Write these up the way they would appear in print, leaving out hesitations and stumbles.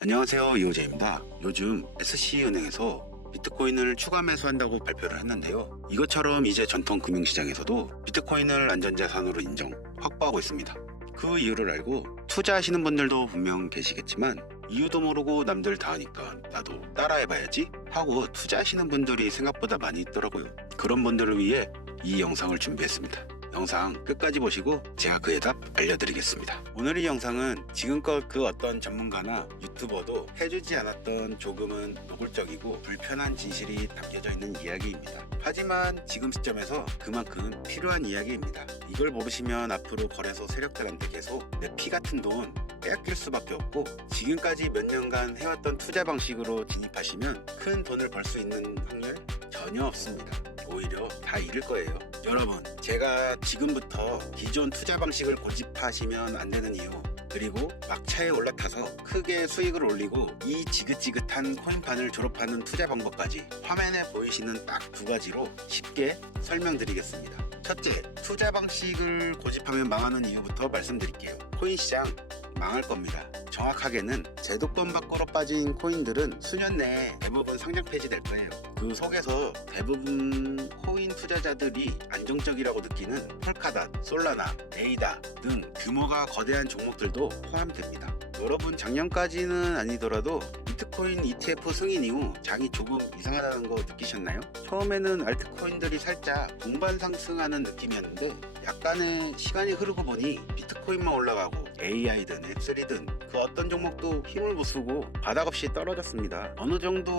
안녕하세요, 이호재입니다. 요즘 SC은행에서 비트코인을 추가 매수한다고 발표를 했는데요. 이것처럼 이제 전통 금융시장에서도 비트코인을 안전자산으로 인정, 확보하고 있습니다. 그 이유를 알고 투자하시는 분들도 분명 계시겠지만 이유도 모르고 남들 다 하니까 나도 따라해봐야지 하고 투자하시는 분들이 생각보다 많이 있더라고요. 그런 분들을 위해 이 영상을 준비했습니다. 영상 끝까지 보시고 제가 그의 답 알려드리겠습니다. 오늘 이 영상은 지금껏 그 어떤 전문가나 유튜버도 해주지 않았던 조금은 노골적이고 불편한 진실이 담겨져 있는 이야기입니다. 하지만 지금 시점에서 그만큼 필요한 이야기입니다. 이걸 모르시면 앞으로 거래소 세력들한테 계속 내 피 같은 돈 빼앗길 수밖에 없고, 지금까지 몇 년간 해왔던 투자 방식으로 진입하시면 큰 돈을 벌 수 있는 확률 전혀 없습니다. 오히려 다 잃을 거예요. 여러분, 제가 지금부터 기존 투자 방식을 고집하시면 안 되는 이유, 그리고 막차에 올라타서 크게 수익을 올리고 이 지긋지긋한 코인판을 졸업하는 투자 방법까지 화면에 보이시는 딱 두 가지로 쉽게 설명드리겠습니다. 첫째, 투자 방식을 고집하면 망하는 이유부터 말씀드릴게요. 코인 시장 망할 겁니다. 정확하게는 제도권 밖으로 빠진 코인들은 수년 내에 대부분 상장 폐지될 거예요. 그 속에서 대부분 코인 투자자들이 안정적이라고 느끼는 폴카닷, 솔라나, 에이다 등 규모가 거대한 종목들도 포함됩니다. 여러분, 작년까지는 아니더라도 비트코인 ETF 승인 이후 장이 조금 이상하다는 거 느끼셨나요? 처음에는 알트코인들이 살짝 동반 상승하는 느낌이었는데 약간의 시간이 흐르고 보니 비트코인만 올라가고 AI든 앱3든 그 어떤 종목도 힘을 못 쓰고 바닥 없이 떨어졌습니다. 어느 정도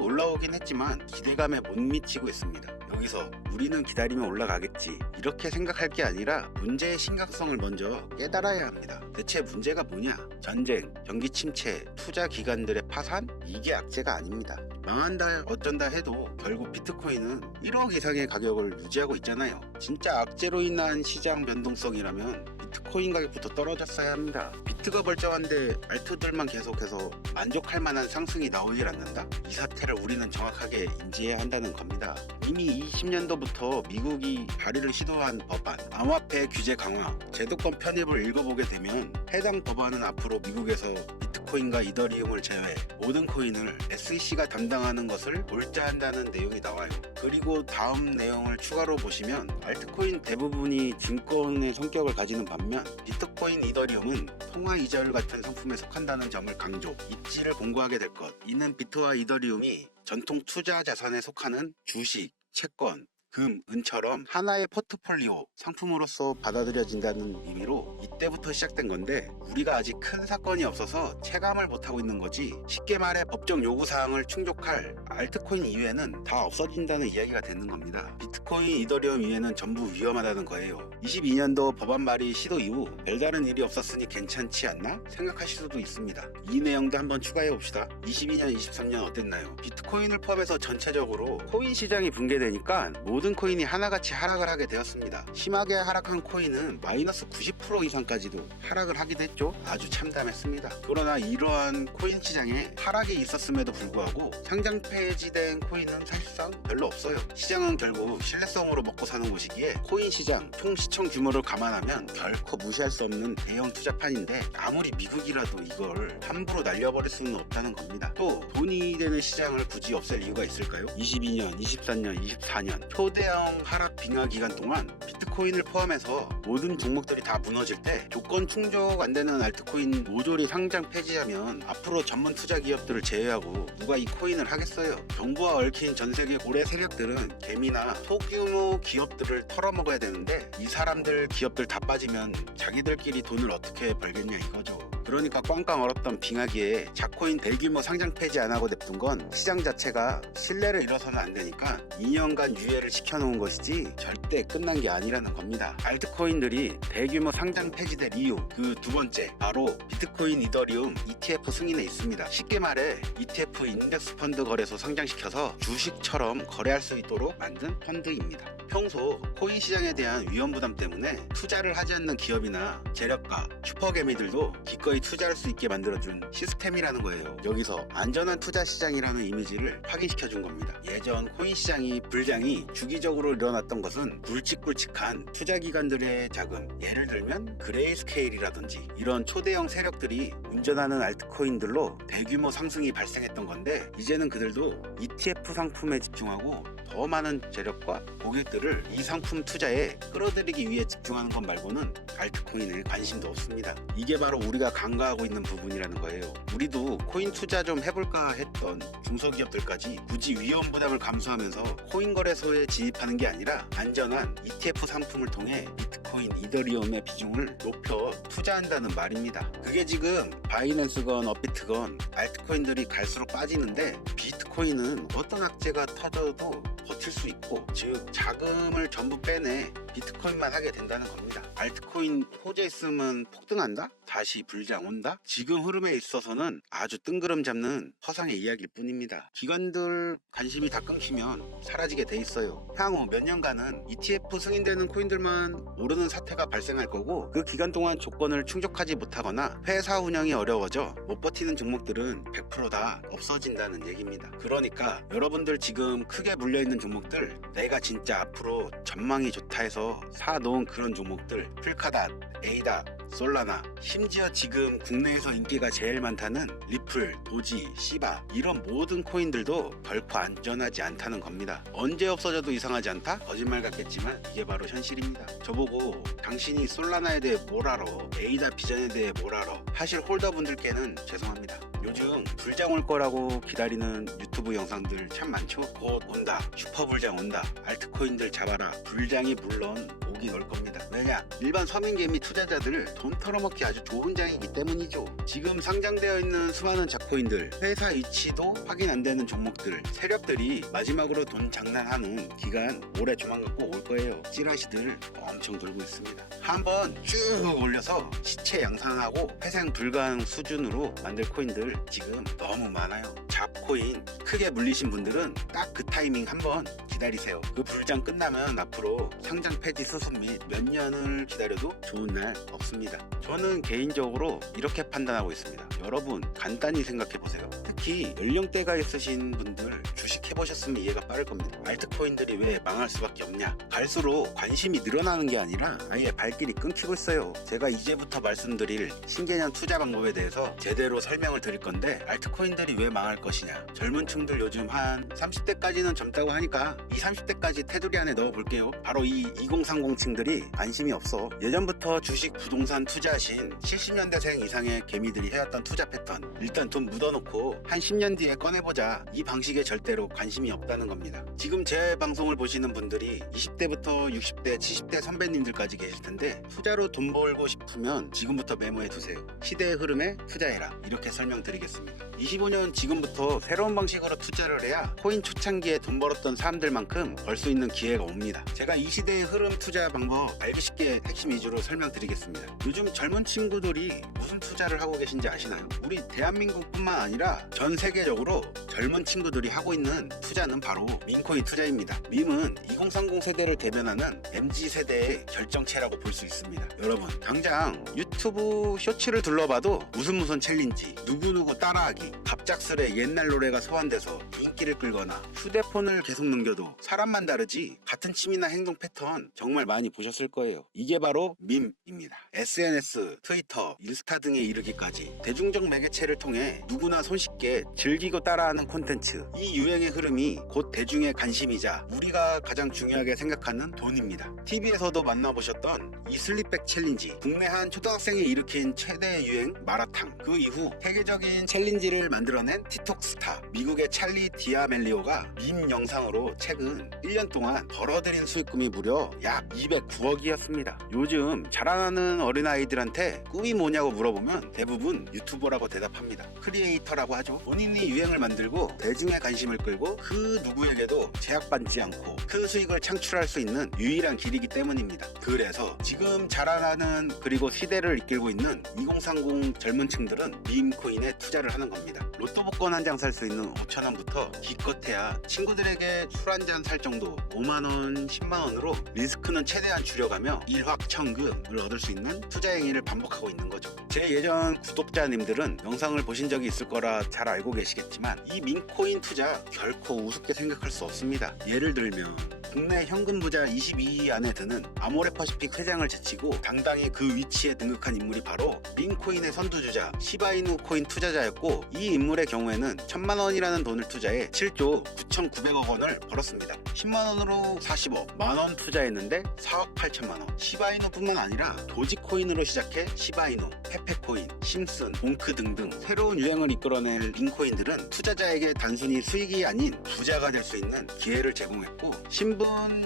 올라오긴 했지만 기대감에 못 미치고 있습니다. 여기서 우리는 기다리면 올라가겠지 이렇게 생각할 게 아니라 문제의 심각성을 먼저 깨달아야 합니다. 대체 문제가 뭐냐? 전쟁, 경기 침체, 투자 기관들의 파산? 이게 악재가 아닙니다. 망한다 어쩐다 해도 결국 비트코인은 1억 이상의 가격을 유지하고 있잖아요. 진짜 악재로 인한 시장 변동성이라면 비트코인 가격부터 떨어졌어야 합니다. 비트가 멀쩡한데 알트들만 계속해서 만족할 만한 상승이 나오질 않는다? 이 사태를 우리는 정확하게 인지해야 한다는 겁니다. 이미 20년도부터 미국이 발의를 시도한 법안, 암호화폐 규제 강화, 제도권 편입을 읽어보게 되면 해당 법안은 앞으로 미국에서 비트코인과 이더리움을 제외 모든 코인을 SEC가 담당하는 것을 몰자한다는 내용이 나와요. 그리고 다음 내용을 추가로 보시면 알트코인 대부분이 증권의 성격을 가지는 반면 비트코인, 이더리움은 통화 이절 같은 상품에 속한다는 점을 강조, 입지를 공고하게 될 것. 이는 비트와 이더리움이 전통 투자 자산에 속하는 주식, 채권, 금, 은처럼 하나의 포트폴리오 상품으로서 받아들여진다는 의미로 이때부터 시작된 건데, 우리가 아직 큰 사건이 없어서 체감을 못하고 있는 거지, 쉽게 말해 법정 요구사항을 충족할 알트코인 이외에는 다 없어진다는 이야기가 되는 겁니다. 비트코인, 이더리움 이외에는 전부 위험하다는 거예요. 22년도 법안 발의 시도 이후 별다른 일이 없었으니 괜찮지 않나 생각하실 수도 있습니다. 이 내용도 한번 추가해 봅시다. 22년, 23년 어땠나요? 비트코인을 포함해서 전체적으로 코인 시장이 붕괴되니까 모든 코인이 하나같이 하락을 하게 되었습니다. 심하게 하락한 코인은 마이너스 90% 이상까지도 하락을 하기도 했죠. 아주 참담했습니다. 그러나 이러한 코인 시장에 하락이 있었음에도 불구하고 상장 폐지된 코인은 사실상 별로 없어요. 시장은 결국 신뢰성으로 먹고 사는 곳이기에 코인 시장 총 시청 규모를 감안하면 결코 무시할 수 없는 대형 투자판인데, 아무리 미국이라도 이걸 함부로 날려버릴 수는 없다는 겁니다. 또 돈이 되는 시장을 굳이 없앨 이유가 있을까요? 22년, 23년, 24년 초대형 하락 빙하 기간 동안 비트코인을 포함해서 모든 종목들이 다 무너질 때 조건 충족 안 되는 알트코인 모조리 상장 폐지하면 앞으로 전문 투자 기업들을 제외하고 누가 이 코인을 하겠어요? 정부와 얽힌 전 세계 고래 세력들은 개미나 소규모 기업들을 털어먹어야 되는데, 이 사람들 기업들 다 빠지면 자기들끼리 돈을 어떻게 벌겠냐 이거죠. 그러니까 꽝꽝 얼었던 빙하기에 자코인 대규모 상장 폐지 안 하고 냅둔 건 시장 자체가 신뢰를 잃어서는 안 되니까 2년간 유예를 시켜놓은 것이지 절대 끝난 게 아니라는 겁니다. 알트코인들이 대규모 상장 폐지될 이유, 그 두 번째, 바로 비트코인, 이더리움 ETF 승인에 있습니다. 쉽게 말해 ETF 인덱스 펀드 거래소 상장시켜서 주식처럼 거래할 수 있도록 만든 펀드입니다. 평소 코인 시장에 대한 위험 부담 때문에 투자를 하지 않는 기업이나 재력가, 슈퍼개미들도 기꺼이 비트코인에 투자할 수 있게 만들어준 시스템이라는 거예요. 여기서 안전한 투자 시장이라는 이미지를 확인시켜준 겁니다. 예전 코인 시장이 불장이 주기적으로 일어났던 것은 굵직굵직한 투자 기관들의 자금, 예를 들면 그레이스케일이라든지 이런 초대형 세력들이 운전하는 알트코인들로 대규모 상승이 발생했던 건데, 이제는 그들도 ETF 상품에 집중하고 더 많은 재력과 고객들을 이 상품 투자에 끌어들이기 위해 집중하는 것 말고는 알트코인에 관심도 없습니다. 이게 바로 우리가 간과하고 있는 부분이라는 거예요. 우리도 코인 투자 좀 해볼까 했던 중소기업들까지 굳이 위험 부담을 감수하면서 코인 거래소에 진입하는 게 아니라 안전한 ETF 상품을 통해 비트코인, 이더리움의 비중을 높여 투자한다는 말입니다. 그게 지금 바이낸스건 업비트건 알트코인들이 갈수록 빠지는데, 비트코인은 어떤 악재가 터져도 버틸 수 있고, 즉 자금을 전부 빼내 비트코인만 하게 된다는 겁니다. 알트코인 호재 있으면 폭등한다? 다시 불장 온다? 지금 흐름에 있어서는 아주 뜬구름 잡는 허상의 이야기일 뿐입니다. 기관들 관심이 다 끊기면 사라지게 돼 있어요. 향후 몇 년간은 ETF 승인되는 코인들만 오르는 사태가 발생할 거고, 그 기간 동안 조건을 충족하지 못하거나 회사 운영이 어려워져 못 버티는 종목들은 100% 다 없어진다는 얘기입니다. 그러니까 여러분들 지금 크게 물려있는 종목들, 내가 진짜 앞으로 전망이 좋다 해서 사놓은 그런 종목들, 풀카닷, 에이다, 솔라나, 심지어 지금 국내에서 인기가 제일 많다는 리플, 도지, 시바, 이런 모든 코인들도 결코 안전하지 않다는 겁니다. 언제 없어져도 이상하지 않다? 거짓말 같겠지만 이게 바로 현실입니다. 저보고 당신이 솔라나에 대해 뭘 알아, 에이다 비전에 대해 뭘 알아 하실 홀더분들께는 죄송합니다. 요즘 불장 올 거라고 기다리는 유튜브 영상들 참 많죠. 곧 온다, 슈퍼 불장 온다, 알트코인들 잡아라. 불장이 물론 오긴 올 겁니다. 왜냐? 일반 서민개미 투자자들 돈 털어먹기 아주 좋은 장이기 때문이죠. 지금 상장되어 있는 수많은 작코인들, 회사 위치도 확인 안 되는 종목들, 세력들이 마지막으로 돈 장난하는 기간 올해 조만간 꼭 올 거예요. 찌라시들 엄청 돌고 있습니다. 한번 쭉 올려서 시체 양산하고 회생 불가능 수준으로 만들 코인들 지금 너무 많아요. 잡코인 크게 물리신 분들은 딱 그 타이밍 한번 기다리세요. 그 불장 끝나면 앞으로 상장 폐지 수습 및 몇 년을 기다려도 좋은 날 없습니다. 저는 개인적으로 이렇게 판단하고 있습니다. 여러분 간단히 생각해 보세요. 특히 연령대가 있으신 분들 주식 해보셨으면 이해가 빠를 겁니다. 알트코인들이 왜 망할 수밖에 없냐? 갈수록 관심이 늘어나는 게 아니라 아예 발길이 끊기고 있어요. 제가 이제부터 말씀드릴 신개념 투자 방법에 대해서 제대로 설명을 드릴 건데, 알트코인들이 왜 망할 것이냐? 젊은 층들 요즘 한 30대까지는 젊다고 하니까 이 30대까지 테두리 안에 넣어 볼게요. 바로 이 2030층들이 관심이 없어. 예전부터 주식, 부동산 투자하신 70년대생 이상의 개미들이 해왔던 투자 패턴, 일단 돈 묻어놓고 한 10년 뒤에 꺼내보자, 이 방식에 절대로 관심이 없다는 겁니다. 지금 제 방송을 보시는 분들이 20대부터 60대, 70대 선배님들까지 계실 텐데, 투자로 돈 벌고 싶으면 지금부터 메모해 두세요. 시대의 흐름에 투자해라, 이렇게 설명드리겠습니다. 25년 지금부터 새로운 방식으로 투자를 해야 코인 초창기에 돈 벌었던 사람들만큼 벌 수 있는 기회가 옵니다. 제가 이 시대의 흐름 투자 방법 알기 쉽게 핵심 위주로 설명드리겠습니다. 요즘 젊은 친구들이 무슨 투자를 하고 계신지 아시나요? 우리 대한민국뿐만 아니라 전 세계적으로 젊은 친구들이 하고 있는 투자는 바로 밈코인 투자입니다. 밈은 2030 세대를 대변하는 MZ세대의 결정체라고 볼 수 있습니다. 여러분 당장 유튜브 쇼츠를 둘러봐도 무슨 챌린지, 누구누구 따라하기, 갑작스레 옛날 노래가 소환돼서 인기를 끌거나, 휴대폰을 계속 넘겨도 사람만 다르지 같은 취미나 행동 패턴 정말 많이 보셨을 거예요. 이게 바로 밈입니다. SNS, 트위터, 인스타 등에 이르기까지 대중적 매개체를 통해 누구나 손쉽게 즐기고 따라하는 콘텐츠, 이 유행의 흐름이 곧 대중의 관심이자 우리가 가장 중요하게 생각하는 돈입니다. TV에서도 만나보셨던 이 슬립백 챌린지, 국내 한 초등학생이 일으킨 최대 유행 마라탕, 그 이후 세계적인 챌린지를 만들어낸 틱톡 스타 미국의 찰리 디아멜리오가 밈 영상으로 최근 1년 동안 벌어들인 수익금이 무려 약 209억이었습니다. 요즘 자라나는 어린아이들한테 꿈이 뭐냐고 물어보면 대부분 유튜버라고 대답합니다. 크리에이터라고 하죠. 본인이 유행을 만들고 대중의 관심을 끌고 그 누구에게도 제약받지 않고 큰 수익을 창출할 수 있는 유일한 길이기 때문입니다. 그래서 지금 자라나는 그리고 시대를 이끌고 있는 2030 젊은 층들은 밈코인에 투자를 하는 겁니다. 로또 복권 한 장 살 수 있는 5,000원부터 기껏해야 친구들에게 술 한 잔 살 정도 5만원, 10만원으로 리스크는 최대한 줄여가며 일확천금을 얻을 수 있는 투자 행위를 반복하고 있는 거죠. 제 제 예전 구독자님들은 영상을 보신 적이 있을 거라 잘 알고 계시겠지만 이 민코인 투자 결코 우습게 생각할 수 없습니다. 예를 들면 국내 현금 부자 22위 안에 드는 아모레퍼시픽 회장을 제치고 당당히 그 위치에 등극한 인물이 바로 민코인의 선두주자 시바이누 코인 투자자였고, 이 인물의 경우에는 1000만 원이라는 돈을 투자해 7조 9,900억 원을 벌었습니다. 10만 원으로 40억, 만원 투자했는데 4억 8천만 원. 시바이누뿐만 아니라 도지코인으로 시작해 시바이누, 페페코인, 심슨, 봉크 등등 새로운 유행을 이끌어낼 민코인들은 투자자에게 단순히 수익이 아닌 부자가 될 수 있는 기회를 제공했고, 신분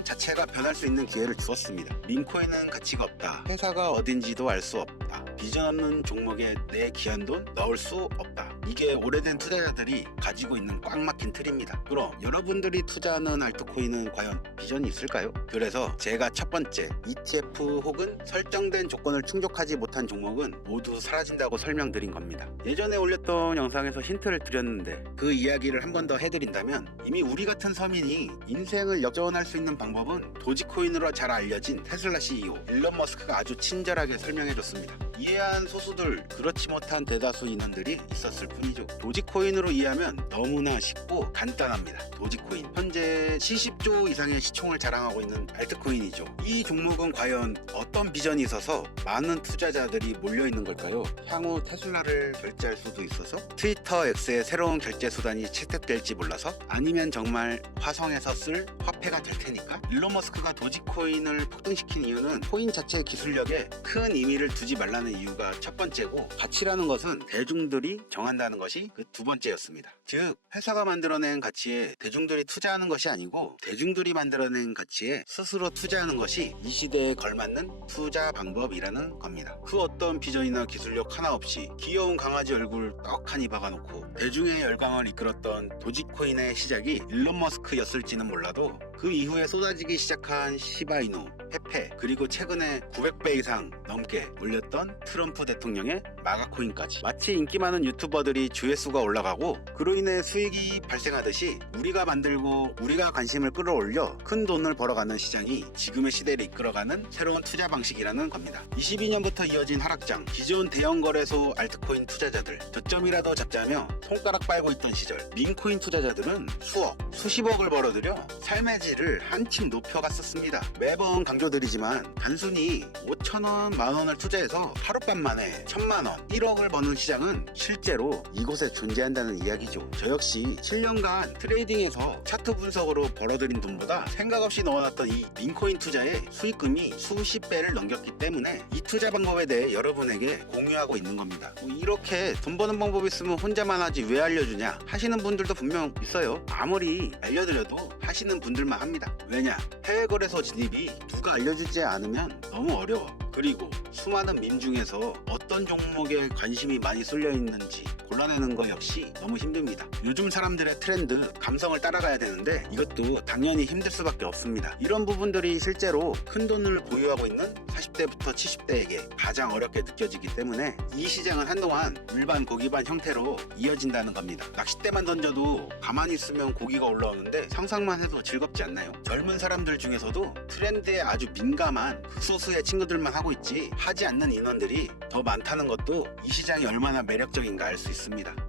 자체가 변할 수 있는 기회를 주었습니다. 민코인은 가치가 없다, 회사가 어딘지도 알 수 없다, 비전 없는 종목에 내 귀한 돈 넣을 수 없다. 이게 오래된 투자자들이 가지고 있는 꽉 막힌 틀입니다. 그럼 여러분들이 투자하는 알트코인은 과연 비전이 있을까요? 그래서 제가 첫 번째, ETF 혹은 설정된 조건을 충족하지 못한 종목은 모두 사라진다고 설명드린 겁니다. 예전에 올렸던 영상에서 힌트를 드렸는데 그 이야기를 한 번 더 해드린다면, 이미 우리 같은 서민이 인생을 역전할 수 있는 방법은 도지코인으로 잘 알려진 테슬라 CEO 일론 머스크가 아주 친절하게 설명해줬습니다. 이해한 소수들, 그렇지 못한 대다수 인원들이 있었을 뿐이죠. 도지코인으로 이해하면 너무나 쉽고 간단합니다. 도지코인, 현재 70조 이상의 시총을 자랑하고 있는 알트코인이죠. 이 종목은 과연 어떤 비전이 있어서 많은 투자자들이 몰려있는 걸까요? 향후 테슬라를 결제할 수도 있어서? 트위터 X의 새로운 결제 수단이 채택될지 몰라서? 아니면 정말 화성에서 쓸 화폐가 될 테니까? 일론 머스크가 도지코인을 폭등시킨 이유는 코인 자체의 기술력에 큰 의미를 두지 말라는 이유가 첫 번째고, 가치라는 것은 대중들이 정한다는 것이 그 두 번째였습니다. 즉, 회사가 만들어낸 가치에 대중들이 투자하는 것이 아니고 대중들이 만들어낸 가치에 스스로 투자하는 것이 이 시대에 걸맞는 투자 방법이라는 겁니다. 그 어떤 비전이나 기술력 하나 없이 귀여운 강아지 얼굴 떡하니 박아놓고 대중의 열광을 이끌었던 도지코인의 시작이 일론 머스크였을지는 몰라도 그 이후에 쏟아지기 시작한 시바이누, 페페, 그리고 최근에 900배 이상 넘게 올렸던 트럼프 대통령의 마가코인까지, 마치 인기 많은 유튜버들이 조회수가 올라가고 그로 인해 수익이 발생하듯이 우리가 만들고 우리가 관심을 끌어올려 큰 돈을 벌어가는 시장이 지금의 시대를 이끌어가는 새로운 투자 방식이라는 겁니다. 22년부터 이어진 하락장, 기존 대형 거래소 알트코인 투자자들 저점이라도 잡자며 손가락 빨고 있던 시절 민코인 투자자들은 수억, 수십억을 벌어들여 삶의 질을 한층 높여갔었습니다. 매번 강조드리지만 단순히 5천원, 만원을 투자해서 하룻밤 만에 1000만원, 1억을 버는 시장은 실제로 이곳에 존재한다는 이야기죠. 저 역시 7년간 트레이딩에서 차트 분석으로 벌어들인 돈보다 생각 없이 넣어놨던 이 민코인 투자의 수익금이 수십 배를 넘겼기 때문에 이 투자 방법에 대해 여러분에게 공유하고 있는 겁니다. 이렇게 돈 버는 방법이 있으면 혼자만 하지 왜 알려주냐 하시는 분들도 분명 있어요. 아무리 알려드려도 하시는 분들만 합니다. 왜냐? 해외 거래소 진입이 누가 알려주지 않으면 너무 어려워. 그리고 수많은 밈 중에서 어떤 종목에 관심이 많이 쏠려 있는지 골라내는 거 역시 너무 힘듭니다. 요즘 사람들의 트렌드, 감성을 따라가야 되는데 이것도 당연히 힘들 수밖에 없습니다. 이런 부분들이 실제로 큰 돈을 보유하고 있는 40대부터 70대에게 가장 어렵게 느껴지기 때문에 이 시장은 한동안 일반 고기반 형태로 이어진다는 겁니다. 낚싯대만 던져도 가만히 있으면 고기가 올라오는데 상상만 해도 즐겁지 않나요? 젊은 사람들 중에서도 트렌드에 아주 민감한 극소수의 친구들만 하고 있지 하지 않는 인원들이 더 많다는 것도 이 시장이 얼마나 매력적인가 알 수 있습니다.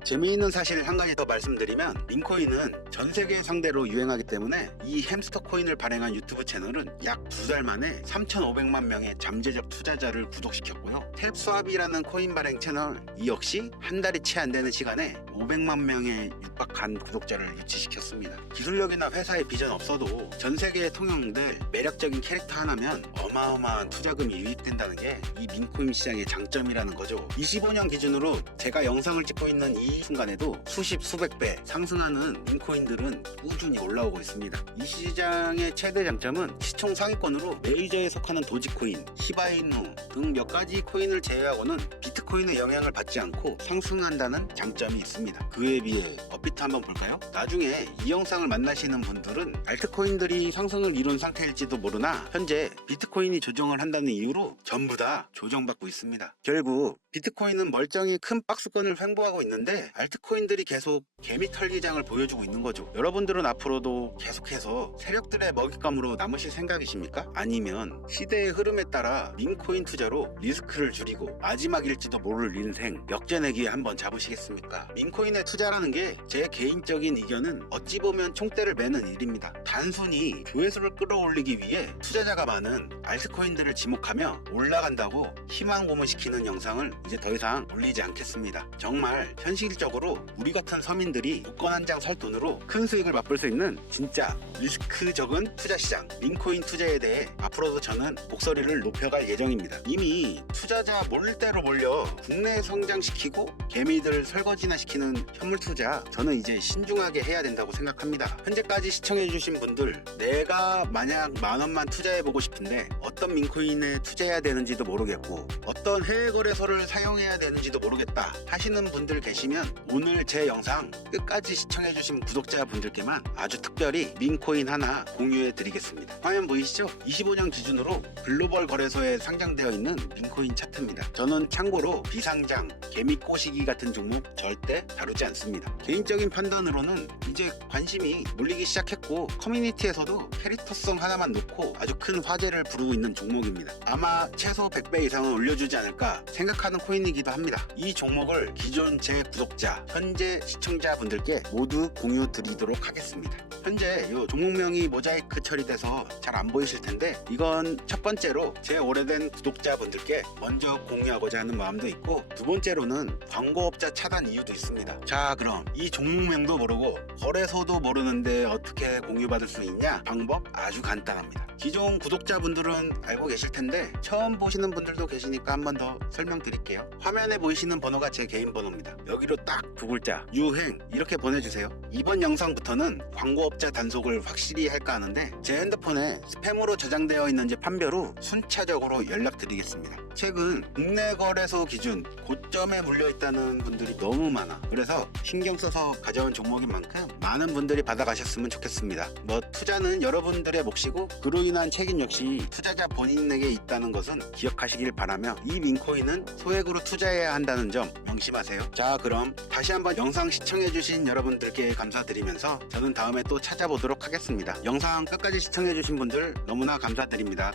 재미있는 사실 한 가지 더 말씀드리면, 민코인은 전 세계 상대로 유행하기 때문에 이 햄스터 코인을 발행한 유튜브 채널은 약 2달 만에 3,500만 명의 잠재적 투자자를 구독시켰고요. 탭스왑이라는 코인 발행 채널 이 역시 한 달이 채 안 되는 시간에 500만 명의 육박한 구독자를 유치시켰습니다. 기술력이나 회사의 비전 없어도 전 세계에 통용될 매력적인 캐릭터 하나면 어마어마한 투자금이 유입된다는 게 이 민코인 시장의 장점이라는 거죠. 25년 기준으로 제가 영상을 찍고 있는 이 순간에도 수십 수백 배 상승하는 민코인들은 꾸준히 올라오고 있습니다. 이 시장의 최대 장점은 시총 상위권으로 메이저에 속하는 도지코인, 시바이누 등 몇 가지 코인을 제외하고는 비트코인의 영향을 받지 않고 상승한다는 장점이 있습니다. 그에 비해 업비트 한번 볼까요? 나중에 이 영상을 만나시는 분들은 알트코인들이 상승을 이룬 상태일지도 모르나 현재 비트코인이 조정을 한다는 이유로 전부 다 조정받고 있습니다. 결국 비트코인은 멀쩡히 큰 박스권을 횡보하고 있는데 알트코인들이 계속 개미 털기장을 보여주고 있는 거죠. 여러분들은 앞으로도 계속해서 세력들의 먹잇감으로 남으실 생각이십니까? 아니면 시대의 흐름에 따라 민코인 투자로 리스크를 줄이고 마지막일지도 모를 인생 역전내기에 한번 잡으시겠습니까? 민코인에 투자라는 게 제 개인적인 의견은 어찌 보면 총대를 매는 일입니다. 단순히 조회수를 끌어올리기 위해 투자자가 많은 알트코인들을 지목하며 올라간다고 희망 고문시키는 영상을 이제 더 이상 올리지 않겠습니다. 정말 현실적으로 우리 같은 서민들이 복권 한 장 살 돈으로 큰 수익을 맛볼 수 있는 진짜 리스크 적은 투자 시장 민코인 투자에 대해 앞으로도 저는 목소리를 높여갈 예정입니다. 이미 투자자 몰릴 대로 몰려 국내 성장시키고 개미들 설거지나 시키는 현물 투자 저는 이제 신중하게 해야 된다고 생각합니다. 현재까지 시청해주신 분들 내가 만약 10,000원만 투자해보고 싶은데 어떤 민코인에 투자해야 되는지도 모르겠고 어떤 해외 거래소를 사용해야 되는지도 모르겠다 하시는 분들 계시면 오늘 제 영상 끝까지 시청해주신 구독자분들께만 아주 특별히 민코인 하나 공유해 드리겠습니다. 화면 보이시죠? 25년 기준으로 글로벌 거래소에 상장되어 있는 민코인 차트입니다. 저는 참고로 비상장, 개미 꼬시기 같은 종목 절대 다루지 않습니다. 개인적인 판단으로는 이제 관심이 몰리기 시작했고 커뮤니티에서도 캐릭터성 하나만 놓고 아주 큰 화제를 부르고 있는 종목입니다. 아마 최소 100배 이상은 올려주지 않을까 생각하는 코인이기도 합니다. 이 종목을 기존 제 구독자, 현재 시청자분들께 모두 공유 드리도록 하겠습니다. 현재 이 종목명이 모자이크 처리돼서 잘 안 보이실 텐데 이건 첫 번째로 제 오래된 구독자분들께 먼저 공유하고자 하는 마음도 있고 두 번째로는 광고업자 차단 이유도 있습니다. 자, 그럼 이 종목명도 모르고 거래소도 모르는데 어떻게 공유받을 수 있냐? 방법 아주 간단합니다. 기존 구독자분들은 알고 계실 텐데 처음 보시는 분들도 계시니까 한 번 더 설명드릴게요. 화면에 보이시는 번호가 제 개인 번호입니다. 여기로 딱 두 글자 유행 이렇게 보내주세요. 이번 영상부터는 광고업자 단속을 확실히 할까 하는데 제 핸드폰에 스팸으로 저장되어 있는지 판별 후 순차적으로 연락드리겠습니다. 최근 국내 거래소 기준 고점에 물려있다는 분들이 너무 많아. 그래서 신경 써서 가져온 종목인 만큼 많은 분들이 받아가셨으면 좋겠습니다. 뭐 투자는 여러분들의 몫이고 그로 인한 책임 역시 투자자 본인에게 있다는 것은 기억하시길 바라며 이 민코인은 소액으로 투자해야 한다는 점 명심하세요. 자, 그럼 다시 한번 영상 시청해주신 여러분들께 감사드리면서 저는 다음에 또 찾아보도록 하겠습니다. 영상 끝까지 시청해주신 분들 너무나 감사드립니다.